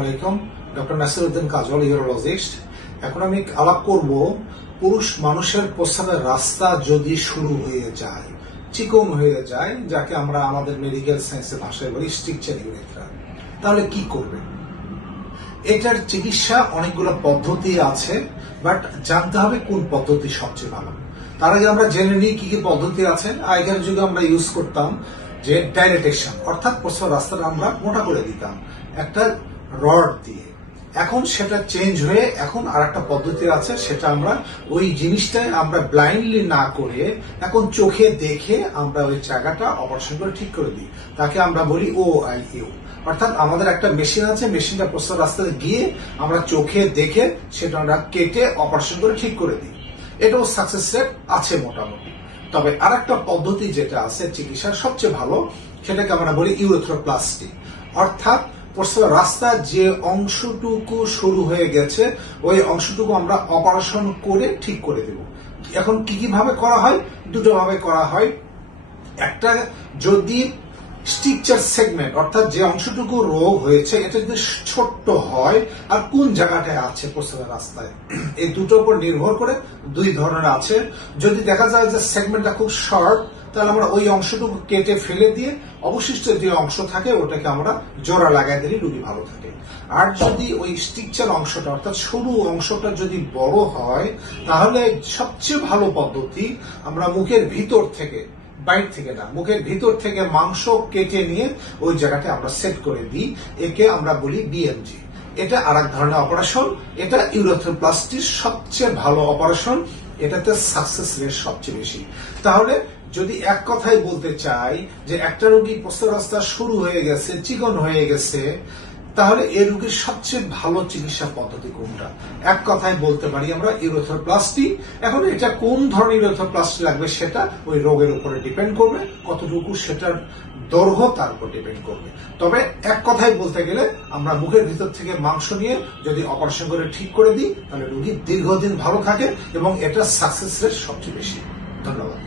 আলাইকুম, ডক্টর নাসিরউদ্দিন কাজল, ইউরোলজিস্ট। এখন আমি আলাপ করব পুরুষ মানুষের প্রস্রাবের রাস্তা যদি শুরু হয়ে যায়, চিকন হয়ে যায়, যাকে আমরা আমাদের মেডিকেল সায়েন্সের ভাষায় বলি স্ট্রিকচার ইউরেথ্রা, তাহলে কি করবে? এটার চিকিৎসা অনেকগুলো পদ্ধতি আছে, বাট জানতে হবে কোন পদ্ধতি সবচেয়ে ভালো। তার আগে আমরা জেনে নিই কি কি পদ্ধতি আছে। আগের যুগে আমরা ইউজ করতাম যে ডাইলেটেশন, অর্থাৎ প্রস্রাব রাস্তাটা আমরা মোটা করে দিতাম একটা রড দিয়ে। এখন সেটা চেঞ্জ হয়ে এখন আর একটা পদ্ধতি আছে, সেটা আমরা ওই জিনিসটাই আমরা ব্লাইন্ডলি না করে এখন চোখে দেখে আমরা ওই জায়গাটা অপারেশন করে ঠিক করে দিই। তাকে আমরা বলি OIU, অর্থাৎ আমাদের একটা মেশিন আছে, মেশিনটা প্রস্রাব রাস্তায় গিয়ে আমরা চোখে দেখে সেটা আমরা কেটে অপারেশন করে ঠিক করে দিই। এটাও সাকসেস রেট আছে মোটামুটি। তবে আর একটা পদ্ধতি যেটা আছে চিকিৎসার সবচেয়ে ভালো, সেটাকে আমরা বলি ইউরেথ্রোপ্লাস্টি, অর্থাৎ প্রস্রাবের রাস্তা যে অংশটুকু শুরু হয়ে গেছে ওই অংশটুকু আমরা অপারেশন করে ঠিক করে দেব। এখন কি কি ভাবে করা হয়? দুটো ভাবে করা হয়। একটা, যদি স্ট্রিকচার সেগমেন্ট, অর্থাৎ যে অংশটুকু রোগ হয়েছে এটা যদি ছোট্ট হয় আর কোন জায়গাটায় আছে প্রস্রাবের রাস্তায়, এই দুটোর উপর নির্ভর করে দুই ধরনের আছে। যদি দেখা যায় যে সেগমেন্টটা খুব শর্ট, তাহলে আমরা ওই অংশটুকু কেটে ফেলে দিয়ে অবশিষ্ট যে অংশ থাকে ওটাকে আমরা জোড়া লাগাই দিলে রোগী ভালো থাকে। আর যদি ওই স্ট্রিকচার অংশটা, অর্থাৎ সরু অংশটা যদি বড় হয়, তাহলে সবচেয়ে ভালো পদ্ধতি আমরা মুখের ভিতর থেকে, বাইর থেকে না, মুখের ভিতর থেকে মাংস কেটে নিয়ে ওই জায়গাটা আমরা সেট করে দিই। একে আমরা বলি BMG। এটা আর এক ধরনের অপারেশন। এটা ইউরেথ্রোপ্লাস্টির সবচেয়ে ভালো অপারেশন, এটাতে সাকসেস রেট সবচেয়ে বেশি। তাহলে যদি এক কথায় বলতে চাই যে একটা রোগী প্রস্রাব রাস্তা শুরু হয়ে গেছে, চিকন হয়ে গেছে, তাহলে এই রোগীর সবচেয়ে ভালো চিকিৎসা পদ্ধতি কোনটা? এক কথায় বলতে পারি আমরা ইউরেথ্রোপ্লাস্টি। এখন এটা কোন ধরনের ইউরেথ্রোপ্লাস্টি লাগবে সেটা ওই রোগের উপরে ডিপেন্ড করবে, কতটুকু সেটার দৈর্ঘ্য তার উপর ডিপেন্ড করবে। তবে এক কথায় বলতে গেলে আমরা মুখের ভিতর থেকে মাংস নিয়ে যদি অপারেশন করে ঠিক করে দিই, তাহলে রোগী দীর্ঘদিন ভালো থাকে এবং এটা সাকসেস রেট সবচেয়ে বেশি। ধন্যবাদ।